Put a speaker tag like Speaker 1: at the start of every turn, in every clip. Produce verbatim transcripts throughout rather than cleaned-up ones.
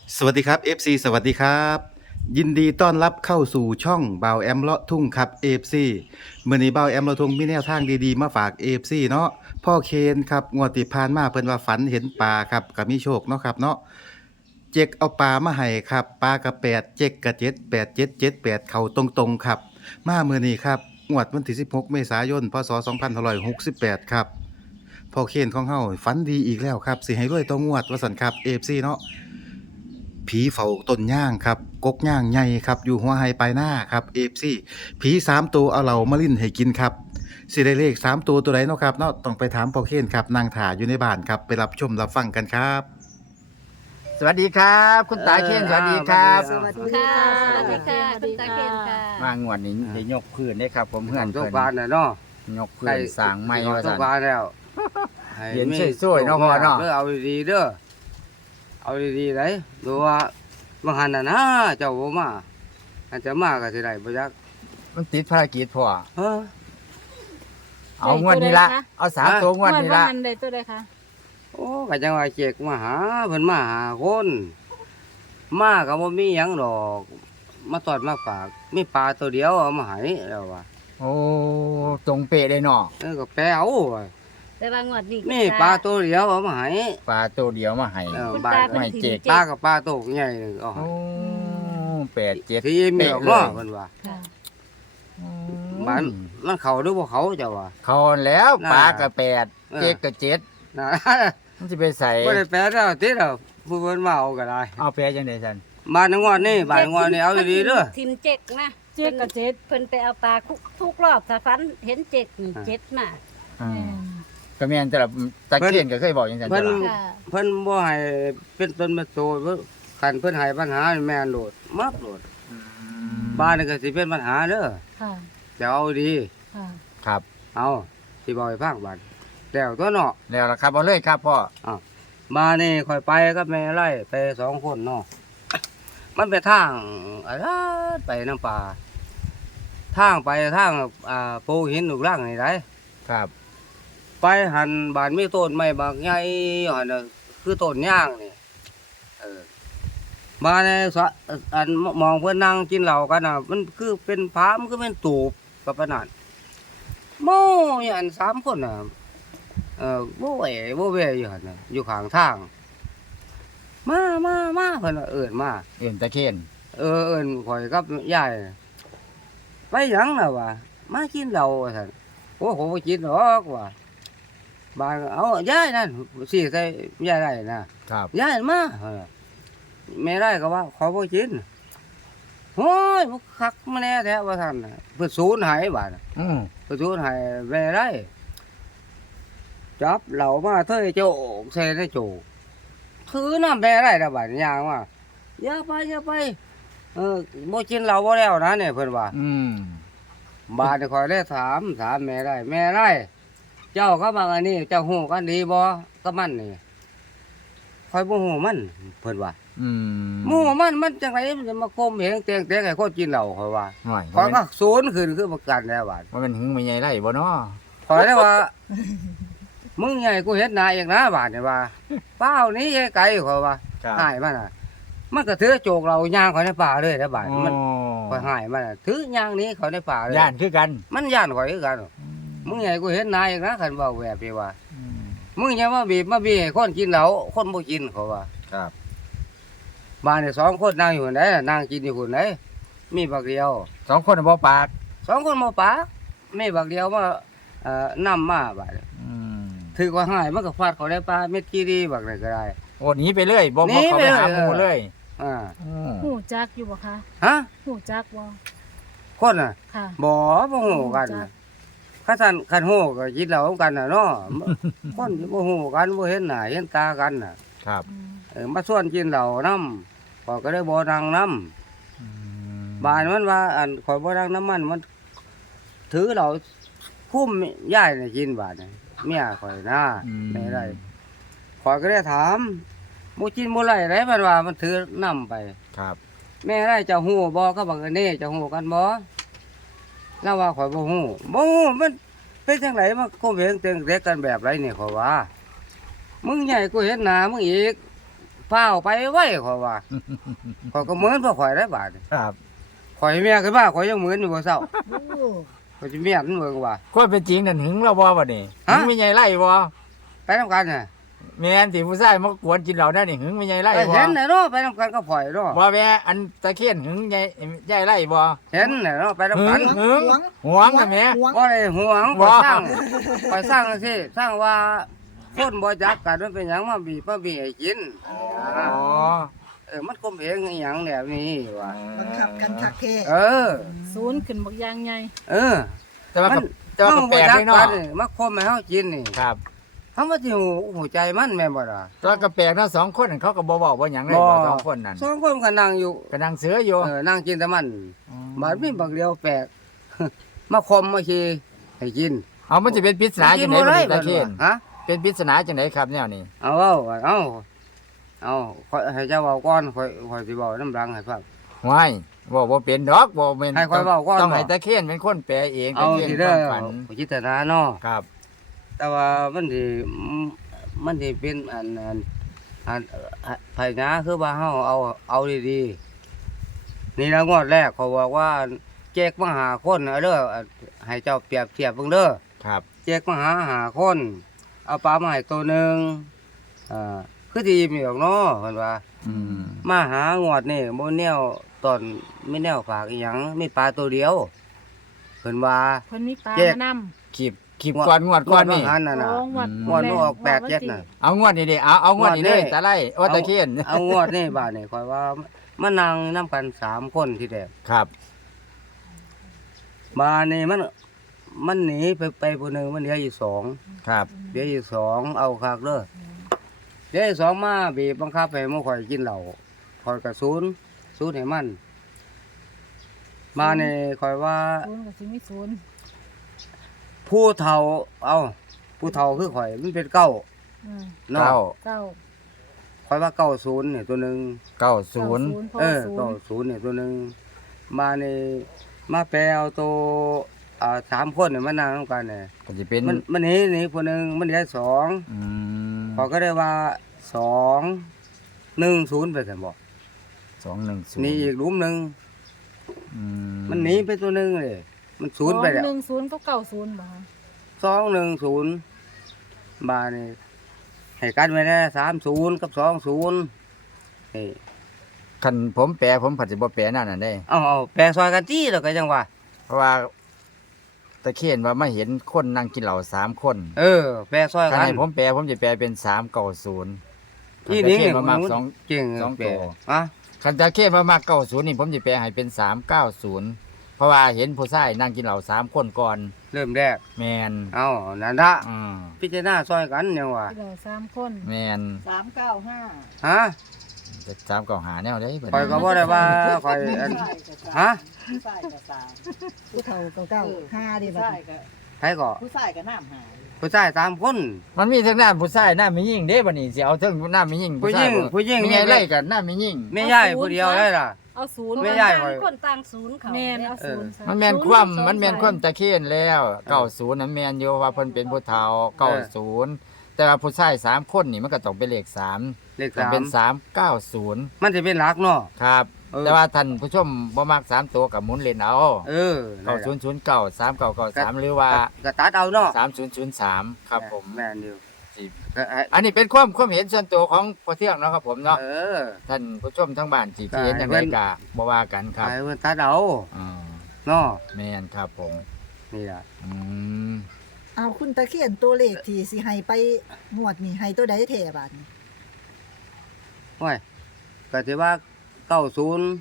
Speaker 1: สวัสดีครับ เอฟ ซี สวัสดีครับยินดีต้อนรับเข้าสู่ช่องบ่าวแอมเลาะทุ่งครับ เอ เอฟ ซี มื้อนี้บ่าวแอมเลาะทุ่งมีแนวทางดีๆมาฝาก เอ เอฟ ซี เนาะพ่อเคนครับงวดที่ผ่านมาเพิ่นว่าฝันเห็นปลาครับก็มีโชคเนาะครับเนาะเจ็กเอาปลามาให้ครับปลาก็แปดเจ็กก็เจ็ด แปด เจ็ด เจ็ด แปดเข้าตรงๆครับมามื้อนี้ครับงวดวันที่สิบหกเมษายนพศสองพันห้าร้อยหกสิบแปดครับพ่อเคนของเฮาฝันดีอีกแล้วครับสิให้รวยต่องวดว่าซั่นครับ เอ เอฟ ซี เนาะ ผีเฝ้าต้นย่างครับกกย่างใหญ่ครับอยู่หัวไร่ปลายนาครับ เอ เอฟ ซี ผีสามตัวเอาเหล้ามาลิ้นให้กินครับสิได้เลขสามตัวตัวใดเนาะครับเนาะต้องไปถามพ่อเคนครับนั่งท่าอยู่ในบ้านครับไปรับชมรับฟังกันครับ
Speaker 2: สวัสดีครับคุณตาเคนสวัสดีครับ
Speaker 3: สวัสดี
Speaker 4: ค่ะ
Speaker 3: ค่ะ
Speaker 4: สวัสดีค่ะคุณตาเคนค่ะ
Speaker 2: มางวดนี้ได้ยกพื้นได้ครับ ผมเพื่อน
Speaker 3: ทุ
Speaker 2: เพื่
Speaker 3: ก
Speaker 2: อน
Speaker 3: บ้านน่ะเนาะ
Speaker 2: ยกพื้นสร้างไม้ว่า
Speaker 3: ทุ
Speaker 2: ซั่
Speaker 3: ก
Speaker 2: น
Speaker 3: บ้านแล้วให้
Speaker 2: เห็น
Speaker 3: มี
Speaker 2: สวยๆเนาะพ่อเนาะ
Speaker 3: เด้อเอาดีๆเด้อเอาดีๆเลยดูว่าบางหันน่ะนะเจ้าบ่มาอาจจะมาก็สิได้บ่จัก
Speaker 2: มันติดภารกิจพ่อ
Speaker 3: เฮ้อ
Speaker 2: เอางวดนี้ละเอาสาม
Speaker 3: ฮะ
Speaker 2: ตัวงวดนี้ละ
Speaker 4: วันใดตัวใดคะ
Speaker 3: โอ้ก็จังว่าเจกมาหาเพิ่นมาหาคนมาก็บ่มีหยังดอก มาตอดมาฝากมีปลาตัวเดียวเอามาให้แล้วว่า
Speaker 2: โอ้ตรงเป๊ะเลยเนาะ
Speaker 3: เออก็แปลเอาว่ะ
Speaker 4: แต่ว่างวดนี้
Speaker 3: มีปลาตัวเดียวเอามาให้
Speaker 2: ปลาตัวเดียวมาให้
Speaker 3: เออ
Speaker 4: คุณ
Speaker 3: บ้า
Speaker 4: ตาน เป็น
Speaker 2: ไม่
Speaker 4: ที
Speaker 2: เจ๊ก
Speaker 4: ม
Speaker 3: ปลากับปลาโตกใหญ่นึงเอา
Speaker 2: โอ้
Speaker 3: ให้
Speaker 2: แปดเจ็ด
Speaker 3: ที่มีออกมาเพิ่นว่า
Speaker 4: ค่ะ
Speaker 3: บ้านมันเขาหรือบ่เขาเจ้าว่า
Speaker 2: เขาแล้ว
Speaker 3: น่ะ
Speaker 2: ปลาก็แปด
Speaker 3: เออ
Speaker 2: เจ็ดก็เจ็ด
Speaker 3: นะ
Speaker 2: มันจะไปใส่
Speaker 3: บ่ได้แปลแล้วติดแล้วผู้เพิ่นมาเอาก็ได้
Speaker 2: เอาแปดจังได๋ซั่น
Speaker 3: บ้านนงอนนี่บ้านนงอนนี่เอาดีๆเด้อ
Speaker 4: ทีมเจ็กนะ
Speaker 5: เจ็ดกับเจ็ด
Speaker 4: เพิ่นไปเอาปลาทุกทุกรอบถ้าฟันเห็นเจ็กนี่เจ็ดมา
Speaker 2: อืมก็แม่นแต่ละตะเคียนก็เคยบอกจังซั่น
Speaker 3: เพิ่น
Speaker 2: ตลอด
Speaker 4: ค่ะ
Speaker 3: เพิ่นบ่ให้เป็นต้นเป็นโตเพิ่นคันเพิ่นให้ปัญหานี่แม่นโลดมับโลด
Speaker 2: อืม
Speaker 3: บ้านนี่ก็สิเป็นปัญหาเด้อ
Speaker 5: ค่ะ
Speaker 3: แต่เอาดี
Speaker 5: ค่ะ
Speaker 2: ครับ
Speaker 3: เอาสิบอกให้ฟังบัดแล้วตัวเนาะ
Speaker 2: แล้วล่ะครับเอาเลยครับพ่อ
Speaker 3: มานี่ค่อยไปกับแม่ไล่ไปสองคนเนาะมันไปทางอะไรไปน้ำป่าทางไปทางอ่าปูหินลูกรังนี่ได้
Speaker 2: ครับ
Speaker 3: ไปหันบานมีต้นไม้บางใหญ่หันน่ะคือต้นย่างนี่เออมาในสะอันมองเพื่อนนั่งกินเหล้ากันน่ะ มันคือเป็นพามคือเป็นตูบกับปะนันโม่อยู่หันสามคนน่ะเออโบ้เอ๋โบ้เว่อยู่หันน่ะอยู่ข้างทางมามามาเพิ่นว่าเอิ้นมา
Speaker 2: เอื่นตะเคียน
Speaker 3: เออเอิ้นข่อยกับยายน่ะไปหยังน่ะวะมากินเหล้าว่าซั่นโอ้โหบ่กินหรอกว่ะบานเอายายนั่นสิใส่ยายได้นะครับ ยายมาเออแม่ได้ก็ว่าขอบ่กินโอ้ยบ่คักมาแน่แท้ว่าซั่นน่ะเพิ่นสูญหายบาดน่ะ
Speaker 2: อืม
Speaker 3: เพิ่นสูญหายแม่ได้จับเหล้ามาเทยโจกใส่ในโจกถือน้ำแม่ได้ละบาดย่างว่าอย่าไปอย่าไปเออบ่กินเหล้าบ่แล้วนะเนี่ยเพิ่นว่า
Speaker 2: อืม
Speaker 3: บาดนี่ข่อยได้ถามถามแม่ได้แม่ได้เจ้าก็บางอันนี้เจ้าฮู้กันดีบ่กับมันนี่ข่อยบ่ฮู้มันเพิ่นว่า
Speaker 2: อืม
Speaker 3: หมู่มันมันจังไดมันจะมาคมเหงเตียงเตียงให้คนกินเหล้าข่อยว่า
Speaker 2: หน่อย
Speaker 3: ข่อยก็ศูนย์ขึ้นคือประกันแล้วบาด
Speaker 2: ว่ามันหึงไม่ใหญ่ไรบ่เนาะ
Speaker 3: ข่อยได้ว่า มึงใหญ่กูเฮ็ดหน้าอีกนะบาดนี่ว่าเปล่านี้ไกลข่อยว่า
Speaker 2: ครับ
Speaker 3: หายมันน่ะ มันก็ถือโจกเราย่างข่อยในป่าเลยนะบาดมัน
Speaker 2: อ๋อ
Speaker 3: ข่อยหายมันน่ะถือย่างนี้ข่อยในป่าเลย
Speaker 2: ย่านคือกัน
Speaker 3: มันย่านข่อยคือกันมึงใหญ่กูเฮ็ดหน้าอีกนะคันเว้าแบบนี้ว่า
Speaker 2: อืม
Speaker 3: มึงอย่ามาบีบมาบีให้คนกินเหล้าคนบ่กินเขาว่า
Speaker 2: ครับ
Speaker 3: บ้านนี่สองคนนั่งอยู่ไหนนั่งกินอยู่คนไหนมีบักเดียว
Speaker 2: สองคนน่ะบ่ปาก
Speaker 3: สองคนมาปากมีบักเดียวมาเอ่อนำมาบาดนี้
Speaker 2: อืม
Speaker 3: ถือว่าหายมันก็ฟาดเขาได้ปลาเม็ดกีรีบักไหนก็ได้
Speaker 2: โอ้หนีไปเลยบ่
Speaker 3: หนี
Speaker 2: บ่เข้า
Speaker 3: ไป
Speaker 2: ไป
Speaker 3: เลย
Speaker 2: หาหมู่เลย
Speaker 3: อ่า
Speaker 2: อืม
Speaker 5: หูจักอยู่บ่คะ
Speaker 3: ฮะ
Speaker 5: หูจักบ่
Speaker 3: คนน่ะ
Speaker 5: ค่ะ
Speaker 3: บ่บ่ฮู้กันน่ะคันท่านคันฮู้ก็กินเหล้ากันน่ะเนาะคนที่บ่ฮู้กันบ่เห็นหน้าเห็นตากันน่ะ
Speaker 2: ครับ
Speaker 5: อืม
Speaker 3: เออมาชวนกินเหล้านำข้อยก็ได้บ่นั่งนำ
Speaker 2: อืม
Speaker 3: บ้านมันว่าอันข่อยบ่รักน้ำมันมันถือเราคุ้มย่ายนี่กินบาดนี่เมียข่อยนะไม่ได้ข่อยก็ได้ถามบ่กินบ่ไรได้มันว่ามันถือนำไป
Speaker 2: ครับ
Speaker 3: แม่ได้เจ้าฮู้บ่ก็บักอันนี้เจ้าฮู้กันบ่แล้วว่าข่อยบ่ฮู้บ่ฮู้มันเป็นจังไดมันคมเหงเต็งเด็กกันแบบไรนี่ข่อยว่ามึงใหญ่กูเห็นหน้ามึงอีกพาเอาไปไว้ข่อยว่าข่อยก็เหมือนบ่ข่อยได้บาดนี่
Speaker 2: ครับ
Speaker 3: ข่อยเมียขึ้นมาข่อยยังเหมือนอยู่บ่เศร้า
Speaker 4: โอ้
Speaker 3: ข่อยสิเมียนเบิ่งว่า
Speaker 2: คนเป็นจริงนั่นหึงเราบ่บัดนี้หึ
Speaker 3: ฮะ
Speaker 2: งไม่ใหญ่ไล่บ่
Speaker 3: ไปนํกันน่ะ
Speaker 2: แม่นที่ผู้ชายมากวนกินเหล้าได้นี่หึงไม่ใหญ่ไล่
Speaker 3: ก็
Speaker 2: บ่
Speaker 3: เห็นน่ะเนาะไปนํกันก็ข่อยเนาะ
Speaker 2: บ่แม่อันตะเคียนหึงใหญ่ใหญ่ไล่บ่
Speaker 3: เห็นน่ะเนาะไปนํ
Speaker 2: หึ
Speaker 3: กั
Speaker 2: ง
Speaker 3: น
Speaker 2: หึงหวงน่ะแม่
Speaker 3: บ่ได้ห่วง
Speaker 2: บ่
Speaker 3: ข่อยสร้างข่อยสร้างจังซี่สร้างว่าคนบ่จักกันมันเป็นหยังมาบีบมาบีให้กิน
Speaker 2: อ๋อ
Speaker 3: เออมันก็เพลงอหย่างแบบนี้ว่ะ
Speaker 5: บังคับกันคักเท
Speaker 3: เออ
Speaker 4: ศูนย์ขึ้นบักอยางใหญ่
Speaker 3: เออ
Speaker 2: แต่ว่า
Speaker 3: มั
Speaker 2: ก็แต่ว่าก็แปลก
Speaker 3: จั
Speaker 2: ด้วยเนาะ
Speaker 3: นี่มาคมให้เฮากินนี่
Speaker 2: ครับ
Speaker 3: เฮามาสิหูหูใจมันแม่นบ่ล่ะ
Speaker 2: แตัวาก็แปลกเนาะสองคนนั่นเขาก็บ่เว้าบ่หยังเลย
Speaker 3: บ่
Speaker 2: บ่สองคนนั่น
Speaker 3: สองคนก็นั่งอยู่
Speaker 2: ก็นั่งเสืออยู่
Speaker 3: เออนั่งกินแต่มันบาดมีบักเดียวแปลก มาคมมาขี้ให้กิน
Speaker 2: เอามันจะเป็นปริศนาจังได๋
Speaker 3: บ่
Speaker 2: บัด
Speaker 3: ได้
Speaker 2: นี้ตะเคียน
Speaker 3: ฮะ
Speaker 2: เป็นปริศนาจังไดครับแนวนี้
Speaker 3: เอาเอาเอาเอาข่อยให้เจ้าเว้าก่อนข่อยข่อยสิเว้าน้ำรังให้ฟัง
Speaker 2: ว้ายบ่บ่เป็นดอกบ่แม่น
Speaker 3: ให้ข้อยเว้าก่อน
Speaker 2: ต้อง
Speaker 3: บ่
Speaker 2: ให้ตะเคียนเป็นคนแปลเอง
Speaker 3: เอา
Speaker 2: ตะเคียน
Speaker 3: สิ
Speaker 2: ค
Speaker 3: เด้อ
Speaker 2: วามฝัน
Speaker 3: ข่อยจิตนาเนาะ
Speaker 2: ครับ
Speaker 3: แต่ว่ามันสิมันสิเป็นอันอันอันไผนะคือว่าเฮาเอาเอาดีๆนี่ละงวดแรกเขาบอกว่าแจกมาหาคนเอาเด้อให้เจ้าเปรียบเทียบเบิ่งเด้อ
Speaker 2: ครับ
Speaker 3: แจกมาหาหาคน เอาปลามาให้ตัวหนึงอ่าคือสิมีดอกเนาะเพิ่นว่า
Speaker 2: อืม
Speaker 3: มาหางวดนี่บ่แนวตอนไม่แนวฝากอีหยังมีปลาตัวเดียวเพิ่นว่า
Speaker 4: เพิ่นมีปลา
Speaker 3: เจ็ด
Speaker 4: มานำ
Speaker 2: ขีบขีบก่อนงวดก่อนนี่
Speaker 3: งวดว่าหันน่ะนะ
Speaker 4: โอ้งวด
Speaker 3: งวดมันออกแปดเจ็ดน่ะ
Speaker 2: เอางวดนี่ดิเอาเอางวดนี่เลย
Speaker 3: งวดนี่
Speaker 2: ตาไล่โอ้ตะเคียน
Speaker 3: เอางวดนี่บาทนี่คอยว่ามานั่งนํกันสามคนทีเดียว
Speaker 2: ครับ
Speaker 3: มานี่มันมันหนีไปไปผู้หนึงมันเหลืออยู่สอง
Speaker 2: ครับ
Speaker 3: เหลืออยู่สองเอาคักเด้อเหลืออยู่สองมาบีบบังคับให้หมู่ข่อยกินเหล้าข่อยก็ศูนย์ศูนย์ให้มัน มานี่ข่อยว่า
Speaker 4: ศูนย์ก็สิมีศูนย์
Speaker 3: ผู้เฒ่าเอาผู้เฒ่าคือข่อยมันเป็นเก้า
Speaker 4: อืม
Speaker 3: เนาะ
Speaker 2: เก้า
Speaker 4: เก้า
Speaker 3: ข่อยว่าเก้าศูนย์นี่ตัวหนึง
Speaker 2: เก้าศูนย์
Speaker 4: พราะ
Speaker 3: เอ
Speaker 4: ว่า
Speaker 3: อ
Speaker 4: ศูน
Speaker 3: ก็
Speaker 4: ย์
Speaker 3: ศูนย์เนี่ยตัวหนึ่งมาในมาแปลเอาตัวอ่าสามคนเนี่ยมานั่งนำกันเนี่ย
Speaker 2: ก็จะเป็น
Speaker 3: มันมันหนีหนีคนหนึ่งมันเหลือสอง
Speaker 2: อืม
Speaker 3: เขาก็ได้ว่าสองหนึ่งศูนย์ไปสันบอก
Speaker 2: สองหนึ่งศูนย์
Speaker 3: หนี่อีกหลุมหนึ่ง
Speaker 2: อื
Speaker 3: มันหนีไปตัวหนึ่งเลยมันศูนย์ไปแล้ว
Speaker 4: สองหนึ่งศูนย์ก็เก้าศูนย์บ่คะ
Speaker 3: สองหนึ่งศูนย์มาเนี่ยให้กันไว้ได้สามศูนย์กับสองศูนย์นี่
Speaker 2: คันผมแปลผมผัดสิบ่แปลนั่นน่ะได้
Speaker 3: เอาเอาแปลซอยกันจี้แล้วก็ยังว่า
Speaker 2: เพราะว่าตะเคียนว่ามาเห็นคนนั่งกินเหล้าสามคน
Speaker 3: เออ แปลซอย
Speaker 2: ถ้า
Speaker 3: กัน
Speaker 2: ให้ผมแปลผมจะแปลเป็นสามเก้าศูนย์
Speaker 3: นี่
Speaker 2: ตะ
Speaker 3: นี่
Speaker 2: เคียนมามากสอง
Speaker 3: เก่ง
Speaker 2: สอง
Speaker 3: แปล
Speaker 2: ตัว
Speaker 3: อ่ะ
Speaker 2: คันตะเคียนมามากเก้าศูนย์นี่ผมจะแปลให้เป็นสามเก้าศูนย์เพราะว่าเห็นผู้ชายนั่งกินเหล้าสามคนก่อน
Speaker 3: เริ่มแรก
Speaker 2: แมน
Speaker 3: เอานั่นละ
Speaker 2: อืม
Speaker 3: พิจารณาซอยกันยังว่า
Speaker 4: ที่เราสามคน
Speaker 2: แมน
Speaker 5: สามเก้าห้า
Speaker 3: ฮะ
Speaker 2: จะสามเก้าหาแนวได้บัด
Speaker 3: คอยก็บ่ได้ว่าคอยอันฮะ
Speaker 5: ผู้ชายกับสามผู้เฒ่ากับเก้าห้าดิบัดนี้
Speaker 3: ใครก็
Speaker 5: ผู้ชายกับน้ำหา
Speaker 3: ผู้ชายสามคน
Speaker 2: มันมีทั้งหน้าผู้ชายหน้าไม่ยิ่งเด้บัดนี้สิเอาทั้งหน้าไม่ยิ่ง
Speaker 3: ผู้หญิงผู้หญิง
Speaker 2: มีไงไล่กันหน้าไม่ยิ่ง
Speaker 3: ไม่ใช่ผู้เดียวได้ล่ะ
Speaker 4: เอาศูนย์
Speaker 3: ไม่ได้
Speaker 4: ต่าง
Speaker 3: ข้อย
Speaker 4: คนต่างศูนย์เขาแม่นเอาศูนย์
Speaker 2: มันแม่นความมันแม่นความตะเคียนแล้วเก้าศูนย์นั้นแม่นอยู่ว่าเพิ่นเป็นผู้เฒ่าเก้าศูนย์แต่ว่าผู้ชายสามคนนี่มันก็ต้องเป็นเลขสาม
Speaker 3: เลข
Speaker 2: ต้อง
Speaker 3: สาม
Speaker 2: เป็นสามเก้าศูนย์
Speaker 3: มันจะเป็นหลักเนาะ
Speaker 2: ครับ
Speaker 3: เออ
Speaker 2: แต่ว่าท่านผู้ชมบ่มักสามตัวกับหมุนเล่นเอา
Speaker 3: เออ
Speaker 2: เก้าศูนย์ศูนย์เก้าสามเก้าเก้าสามหรือว่า
Speaker 3: ก็ตัดเอาเนาะ
Speaker 2: สามศูนย์ศูนย์สามครับผม
Speaker 3: แม่นอยู่
Speaker 2: สิ
Speaker 3: ก็ให้
Speaker 2: อันนี้เป็นความความเห็นส่วนตัวของพ่อเที่ยงเนาะครับผมเนาะ
Speaker 3: เออ
Speaker 2: ท่านผู้ชมทั้งบ้านสิคิดเห็นจัง
Speaker 3: เพิ่
Speaker 2: ได
Speaker 3: น
Speaker 2: ก็บ่ว่ากันครับ
Speaker 3: ให้เพิ่นตัดเอา
Speaker 2: อ่า
Speaker 3: เนาะ
Speaker 2: แม่นครับผม
Speaker 3: นี่ล่ะ
Speaker 2: อืม
Speaker 5: เอาคุณตะเคียนตัวเลขที่สิให้ไปงวดนี่ให้ตัวใดแท้บัดนี้
Speaker 3: โอ้ยก็สิว่าเก้าศูนย์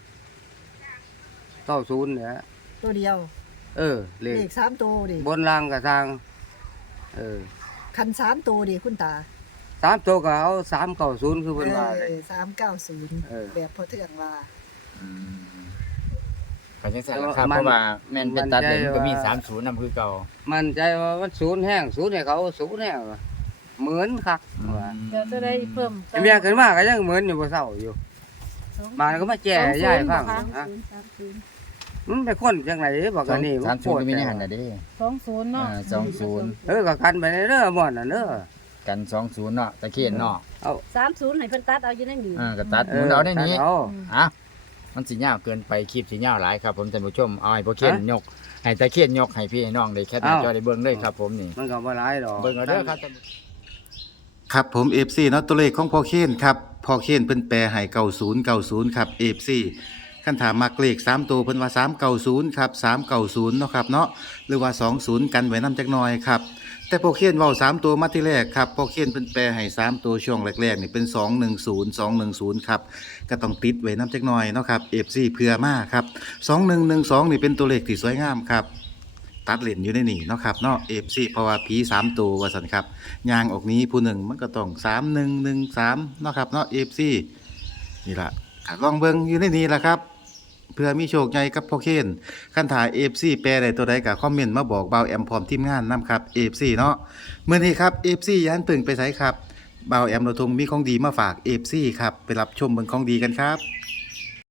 Speaker 3: เก้าศูนย์เนี่ย
Speaker 5: ตัวเดียว
Speaker 3: เออเล
Speaker 5: เล
Speaker 3: ข
Speaker 5: ขสามตัวดิ
Speaker 3: บนล่างก็ทาง เออ
Speaker 5: คันสามตัวดิคุณตา
Speaker 3: สามตัวก็เอาสามเก้าศูนย์คือเพิ่นว่าเลย
Speaker 5: สามเก้าศูนย์
Speaker 3: เออ
Speaker 5: แบบพอเทื่องว่า
Speaker 2: อืมก็จังซั่นล่ะครับเพราะว่าแม่นเป็นตัดเลยมันก็มีสามศูนย์นำคือเก่า
Speaker 3: มันใจว่ามันศูนย์แห้งศูนย์ให้เขาศูนย์แห้งว่ะเหมือนคักว่า
Speaker 4: เดี๋ยวจะได้เพิ่ม
Speaker 3: ไอ้เมียขึ้นมาก็ยังเหมือนอยู่บ่เศร้าอยู่ มาก็มาแจ้ยายฟัง
Speaker 4: สอง
Speaker 3: ฮะ
Speaker 4: ศูนย์สามศูนย์
Speaker 3: มันเป็นคนจังไหนบอกกันนี่
Speaker 2: สามศูนย์ก็มีในหันน่ะเด้
Speaker 4: สองศูนย์เนาะ
Speaker 2: อ่าสองศูนย์
Speaker 3: เออก็กันไปเด้อหมดน่ะเด้อ
Speaker 2: กันสองศูนย์เนาะตะเคียนเนาะ
Speaker 3: เอา
Speaker 4: สามศูนย์ให้เพิ่นตัดเอาอยู่ในนี้
Speaker 2: เออก็ตัดหมุนเอาได้นี้
Speaker 3: ตัดเอา
Speaker 2: อ่ะมันสิยาวเกินไปคลิปสิยาวหลายครับผมท่านผู้ชมเอาให้พ่อเคียนยกให้ตะเคียนยกให้พี่ให้น้องได้แคปหน้าจอได้เบิ่งเลยครับผมนี่
Speaker 3: มันก็บ่หลายดอก
Speaker 2: เบิ่งเอาเด้อครับท่านผู้
Speaker 1: ครับผม เอฟ ซี เนาะตัวเลขของพ่อเคนครับพ่อเคนเพิ่นแปลให้เก้าศูนย์เก้าศูนย์ครับ เอฟ ซี คันถามมักเลขสามตัวเพิ่นว่าสามเก้าศูนย์ครับสามเก้าศูนย์เนาะครับเนาะหรือว่าสองศูนย์กันไว้นำจักหน่อยครับแต่พ่อเคนเว้าสามตัวมาที่แรกครับพ่อเคนเพิ่นแปลให้สามตัวช่วงแรกๆนี่เป็นสองหนึ่งศูนย์ สองหนึ่งศูนย์ครับก็ต้องติดไว้นำจักหน่อยเนาะครับ เอฟ ซี เผื่อมาครับสองหนึ่งหนึ่งสองนี่เป็นตัวเลขที่สวยงามครับตัดเลนอยู่ในนี่เนาะครับเนาะ เอฟ ซี เพราะว่าผีสามตัวว่าซั่นครับย่างออกนี้ผู้หนึ่งมันก็ต้องสามหนึ่งหนึ่งสามเนาะครับเนาะ เอฟ ซี นี่ล่ะก็ลองเบิ่งอยู่ในนี้ล่ะครับ เพื่อมีโชคใหญ่กับพ่อเคนคันถ่าย เอฟ ซี แปลได้ตัวใดก็คอมเมนต์มาบอกเบาแอมพร้อมทีมงานนํครับ เอฟ ซี เนาะมื้อนี้ครับ เอฟ ซี อย่าหันปึงไปไสครับเบาแอมเราทงมีของดีมาฝาก เอฟ ซี ครับไปรับชมเบิ่งของดีกันครับ